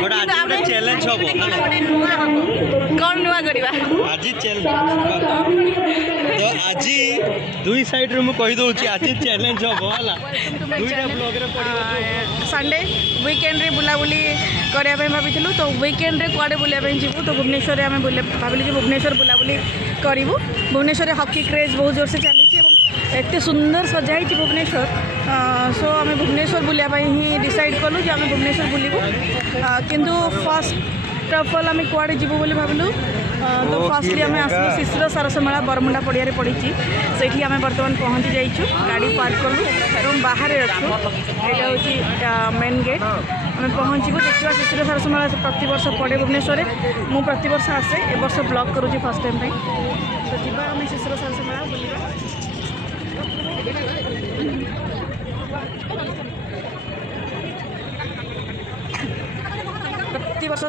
गोटे आज गोटे चैलेंज हम कौन नुआ करवा आज तो आज दुई साइड रे मु कहि दउची आज चैलेंज हम होला दुईटा ब्लॉग रे पड़िबो संडे वीकेंड रे बुलाबुली करया ପାଇଁ भाबिथिलु तो वीकेंड रे कुआडे बुलिया ପାଇଁ जीवु तो भुवनेश्वर रे आमे भाबिलु जे भुवनेश्वर बुलाबुली करिवु भुवनेश्वर रे हॉकी क्रेज बहुत जोर से चली एवं एते सुंदर सजाई भुवनेश्वर सो आम भुवनेश्वर बुलिया ही डिसाइड कलु जे आम भुवनेश्वर बुलू किंतु फर्स्ट ऑफ ऑल आम कुआडे जीवु बोली भाबिलु तो फर्स्टली आम आसलु शिशिर सरसमेला बरमुंडा पड़िया पड़ी से आम बर्तमान पहुँची जाइछु गाड़ी पार्क कलु और बाहर अच्छु यहाँ हूँ मेन गेट आम पहुँचू देखा शिशिर सरसमेला प्रति वर्ष पड़े भुवनेश्वर मु प्रति वर्ष आसे ए वर्ष ब्लॉग करुँची फर्स्ट टाइम तो जीवा आम शिशिर सरसमेला बुलिया प्रति वर्ष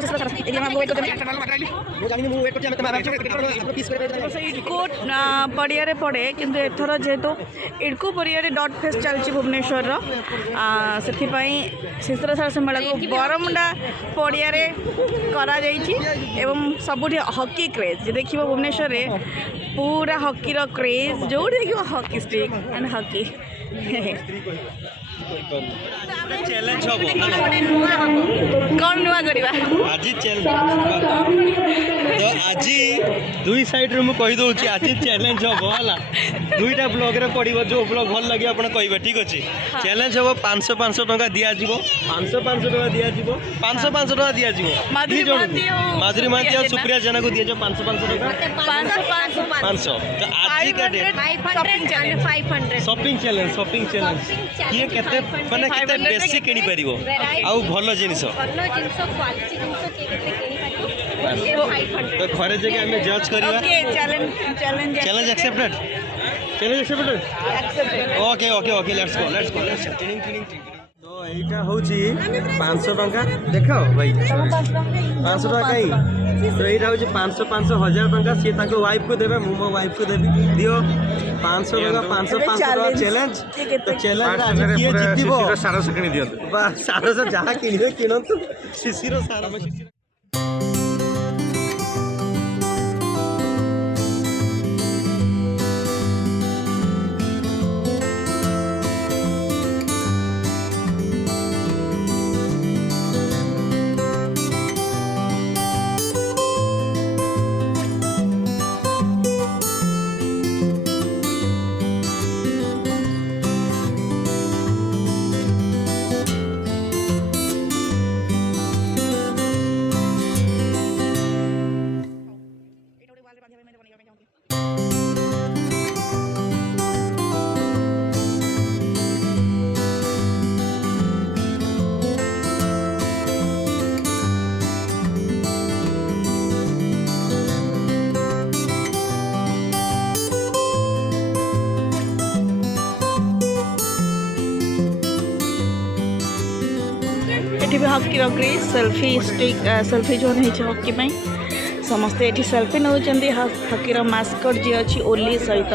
इडको पड़िया पड़े किंतु एथर जेहेतु इडको पड़िया डॉट फेस्ट चलती भुवनेश्वर से शिशिर सरसमेला को बरमुंडा पड़िया करा एवं सबुठ हॉकी क्रेज देखिए भुवनेश्वर में पूरा हॉकी क्रेज जो देखिए hockey stick and hockey challenge हम कौन नुआ करवा आज तो आज दुई साइड रे मु कहि दउची आज चैलेंज हम होला दुईटा ब्लॉग रे पड़िबो जो ब्लॉग भल लगे आपण कहबे ठीक अछि चैलेंज हम 500 500 टका दिया जिवो 500 500 टका दिया जिवो 500 500 टका दिया जिवो माधुरी माती और सुप्रिया जना को दिया जो 500 500 टका 500 तो आज का डेट 500 शॉपिंग चैलेंज ये केते माने केते बेसी किनी परिबो आ भल जिनिस तो घरे जगह हमें जज करिवा challenge accepted okay okay okay let's go तो एटा होची 500 टका देखो भाई 500 टका कई तो एटा होची 500 500 1000 टका से ताको वाइफ को देबे मु मो वाइफ को देबी दियो 500 टका 500 टका चैलेंज तो चैलेंज आज किए जितिबो सारा से किनी दियो बा सारा से जहां किनिबे किनंतु शिशिर सारा भी hockey craze selfie stick selfie zone है हॉकी में समस्ते ये सेल्फी नौ हॉकी मास्कट जी अच्छी ओली सहित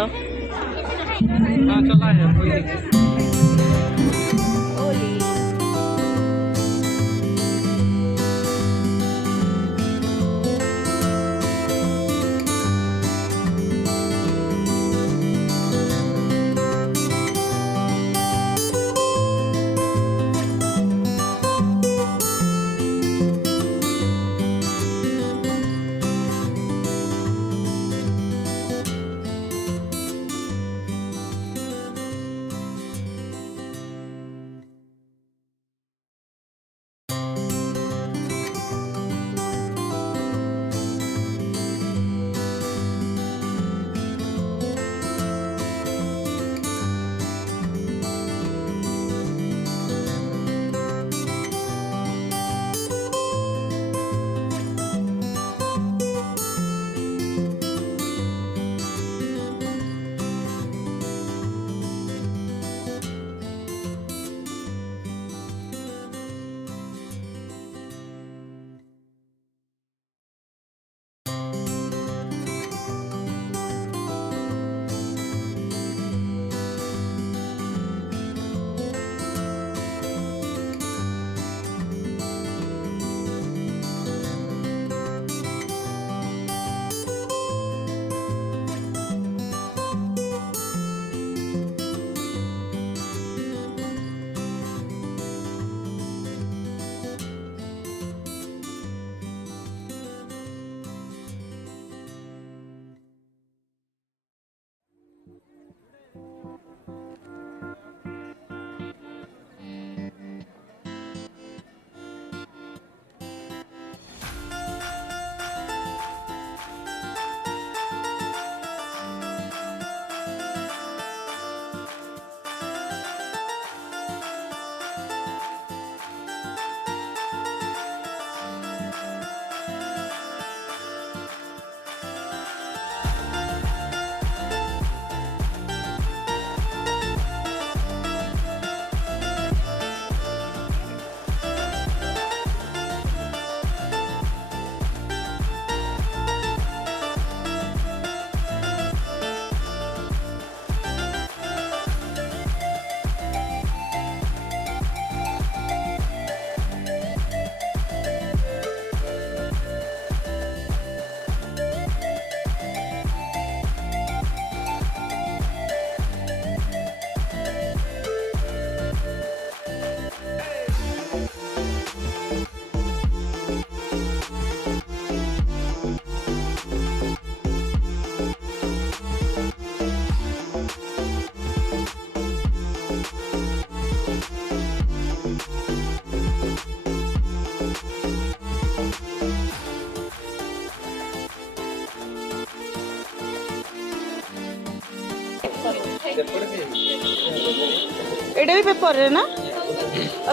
एटा भी पेपर रे ना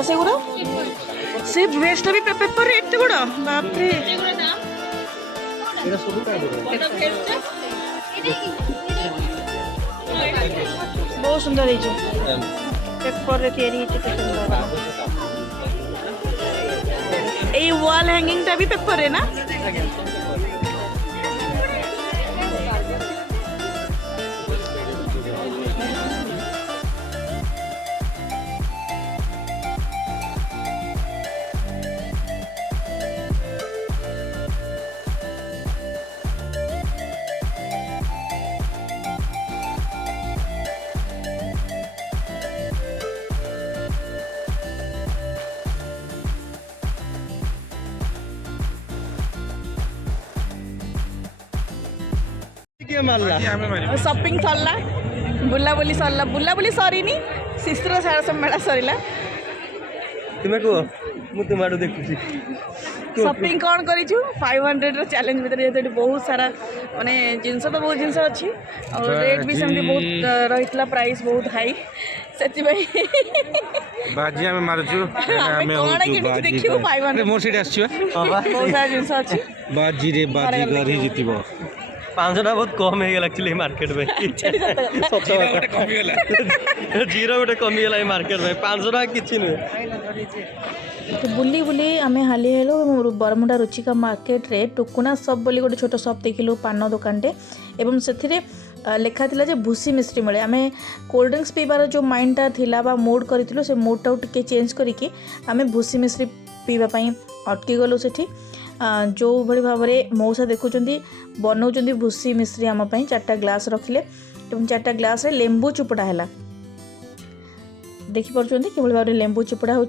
से गुड़ा से वेस्ट भी पेपर रे एते गुड़ा बाप रे एटा सब का बहुत सुंदर है जो पेपर रे तैयारी है केते सुंदर ए वॉल हैंगिंग टा भी पेपर रे ना शॉपिंग सरला बुलाबुली सरला बुलाबुली सरीनी शिशुर सारस मेला सरला तुम्हें कह मु तुम आड़ देखुची शॉपिंग कौन करिछु 500 रो चैलेंज भीतर जेते बहुत सारा माने जिंस तो बहुत जिंस अछि और रेट भी समझे बहुत रहितला प्राइस बहुत हाई सेति भाई बाजी हमें मारछु हमें कोन के बाजी देखियो 500 मोर सीट आछियो बहुत सारा जिंस अछि बाजी रे बाजी घर ही जितिबो 500 बहुत कम है एक्चुअली मार्केट में जीरो गोटे कमी गला मार्केट में 500 किछि नै तो बुली बुली आम हाली हेलु बरमुडा रुचिका मार्केट रे टुकुना सप बोली गोटे छोट सप देखिलु पान दुकानटे एवं से लेखा थिला जे भूसी मिश्री मिले आम कोल्ड ड्रिंक्स पीबार जो माइंडटा थिला बा मूड करितलु से मूडटा टिके चेंज करिकि आम भूसी मिश्री पीबा पई अटकी गलु सेठी जो भली भाव में मौसा देखुंट बनाऊँ भूसी मिश्री आम 4टा ग्लास रखिले एवं 4टा ग्लास रे लेंबू चुपड़ा है देखिपुर कि भाव में लेंबू चुपड़ा हो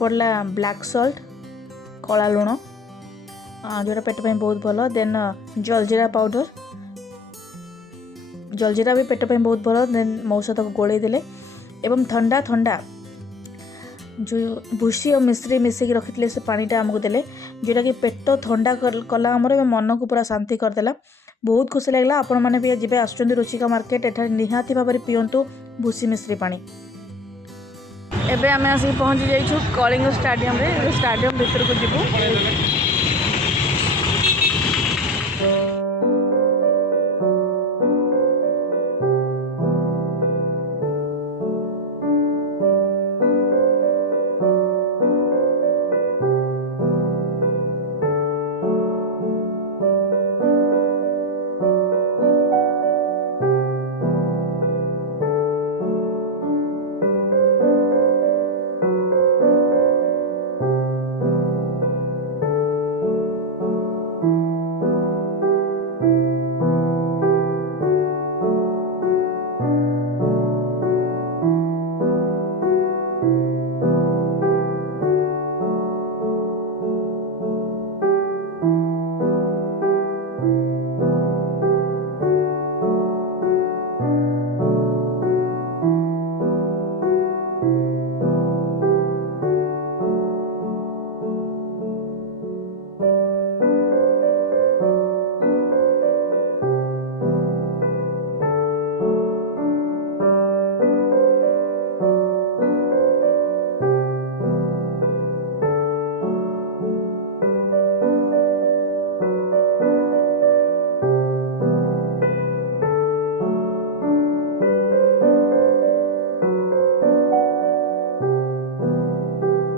पड़ला ब्लैक सॉल्ट कला लुण जोटा पेट पे बहुत भल देन जलजीरा पाउडर जलजीरा भी पेट पे बहुत भल देन मौसा तक गोले देले एवं ठंडा ठंडा जो भूसी और मिश्री मिसेक रखी से पानीटा आमको देले जोटा कि पेट ठंडा कला आमर मन को पूरा शांति करदेला बहुत खुशी लगला आपण मैंने भी जब आसुँच रुचिका मार्केट एठार निहाती भाव में पियंतु भूसी मिश्री पानी एबे आमे आसी पहुँची जाइछु कलिंग स्टाडियम रे स्टाडियम भीतर को जीवु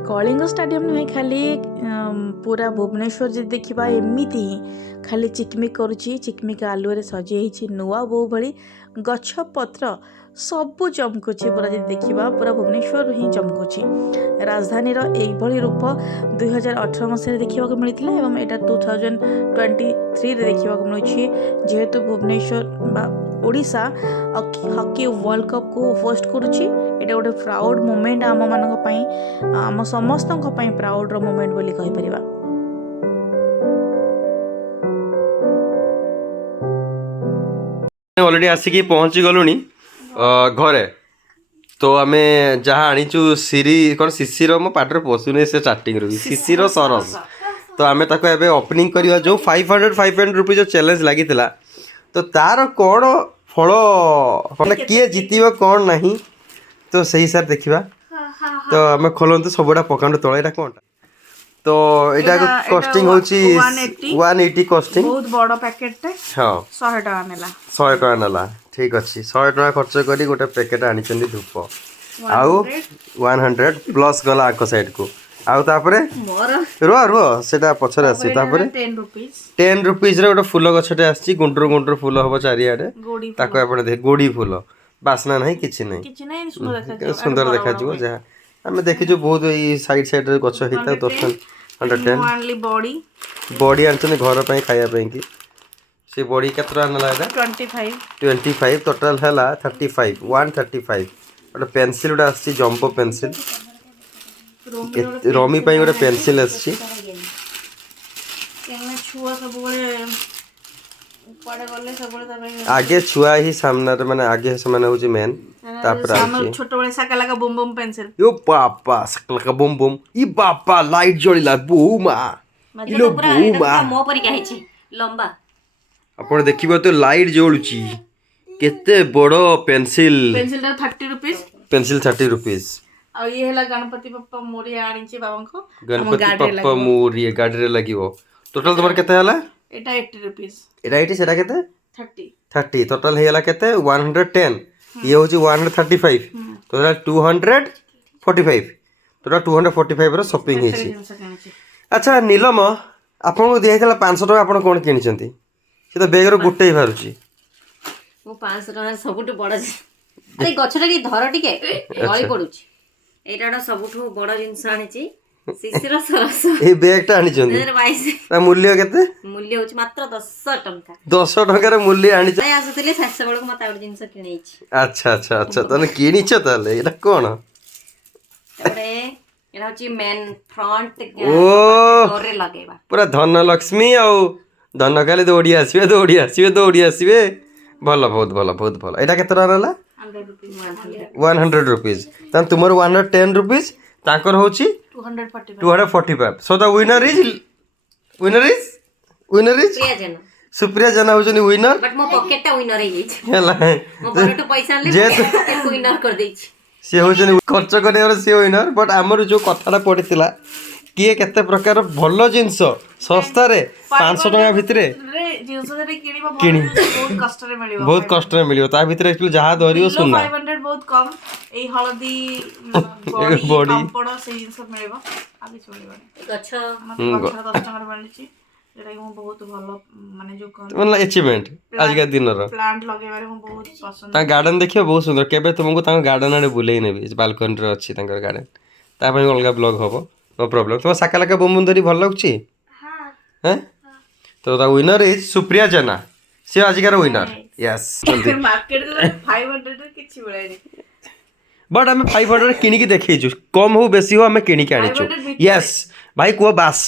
कलिंग स्टाडियम नुहे खाली पूरा भुवनेश्वर जी देखा एमती ही खाली चिकमिक करुच्ची चिकमिक आलुए सजे नुआ बो भली गछ पत्र सबू चमकुची पूरा जी देखा पूरा भुवनेश्वर ही चमकुची राजधानी यही रूप 2018 मसीह देखा मिलता है यहाँ 2023 देखा मिलूँ जेहेतु Bhubaneswar Odisha hockey world cup को होस्ट करुच्ची এটা ଗୋଟେ ପ୍ରାଉଡ୍ ମୋମେଣ୍ଟ ଆମମାନଙ୍କ ପାଇଁ ଆମ ସମସ୍ତଙ୍କ ପାଇଁ ପ୍ରାଉଡ୍ର ମୋମେଣ୍ଟ ବୋଲି କହିପାରିବା। ऑलरेडी आसिकी पहुँची गलुनी घरे तो आम जहाँ आनीचु सीरी कौन शिशिर मो पाटर पशुने से स्टार्टिंग रू शिशिर सरस तो आम ताको ओपनिंग करवा जो 500 रुपीज जो चैलेंज लगी तो तार कौन फल मतलब किए जीतब कौन नहीं तो सही सार देखा तो आम खोलते सबुटा पकाऊ तले यहाँ कौन तो यहाँ कस्टिंग हूँ 180 कस्टिंग बहुत बड़ पैकेट हाँ 100 टका नेला 100 टका नाला ठीक अच्छे 100 टका खर्च कर गोटे पैकेट आनी धूप आउ 100 प्लस गला आक साइड को आउ तापरे रुह रुह सेटा पछरे आसी तापरे 10 रुपीज रे गोटे फूल गछटे आसी गुंडुर गुंडुर फूल हबो चारियाडे ताको आपण देख गोडी फूल बासना नहीं किछि नहीं सुंदर देखा जो जहाँ आम देखीचु बहुत ये साइड साइड रे गछ हेता 110 बॉडी आनछन घर पे खाया कि से बॉडी केतरा नला एटा 25 टोटल हैला 35 135 गोटे पेंसिल गोटे आसी जंपो पेंसिल रमी पे गोटे पेंसिल आसी आगे छुआ ही सामने माने आगे से माने मेन छोट बड़े साकालाका बम बम पेंसिल यो पापा साकालाका बम बम ई पापा लाइट जळिला बूमा इलो बूमा मो परी का हेछि लंबा आपण देखिबो तो लाइट जळुची केते बड़ो पेंसिल टा 30 रुपीस पेंसिल 30 रुपीस आ ये हैला गणपति पप्पा मोरिया आनिचे बाबा को गणपति पप्पा मोरिया गाड़ी रे लागिवो टोटल तमर केते हैला एटा 80 रुपीस एटा 80 सेटा केते 30 टोटल हैला केते 110 ये होची 135 टोटल 245 टोटल 245 रो शॉपिंग हेची अच्छा नीलम आपन को दिया 500 टका आपन कोन किनिचंती से तो बैग रो गुट्टे ही बारुची मो 500 टका सबुटु बड़ अरे गछटा की धर टिके गळी पडुची एटाडा सबुठु बड़ जिंस आनिची शिशिर सरस ए बैग टा आनिचंती 2022 ता मूल्य केते मूल्य होची मात्र 10 टका 10 टका रे मूल्य आनिच नाही आसुतले 700 बळक मते आउट जिंस किनेछि अच्छा अच्छा अच्छा तने किनिछ ताले एटा कोन एबे एटा होची मेन फ्रंट ओ रे लगेबा पूरा धन लक्ष्मी आ धन काले दौड़ी आसबे भल बहुत भल एटा केते रहला 100 रुपीस तन तुमर 110 रुपीस ताकर होची 245 सो द विनर इज प्रिया जन सुप्रिया जना होचनी विनर बट मो पॉकेट टा विनर हे गेछ हला मो बरटू पैसा ले पॉकेट विनर कर देछि से होचनी खर्च करे से विनर बट हमर जो कथाटा पडितिला किए केते प्रकार भल जिंस सस्ता रे 500 टका भितरे किनी बहुत कष्ट रे मिलियो ता भितरे एक्चुअली जहा धरियो सुनना 500 बहुत कम ए हळदी बॉडी पापड़ से जिंस मिलिबो आबि चलिबो गछ मतलब 10 टका मिलछि जेटा कि बहुत भलो माने जो मतलब अचीवमेंट आज का दिन रो प्लांट लगेबारे हम बहुत पसंद ता गार्डन देखियो बहुत सुंदर केबे तुमको ता गार्डन आडे बुलेई नेबी बालकनी रे अछि तांकर गार्डन ता पय अलगा ब्लॉग हबो नो प्रॉब्लम तुम साकालाका बमुंदरी भल लगुची हां तो द विनर इज सुप्रिया जना से आजिकार विनर यस मार्केट 500 किछि बळाई बट हमें 500 किनी की देखैछु कम हो बेसी हो हमें किनी के आनिछु यस भाई को बस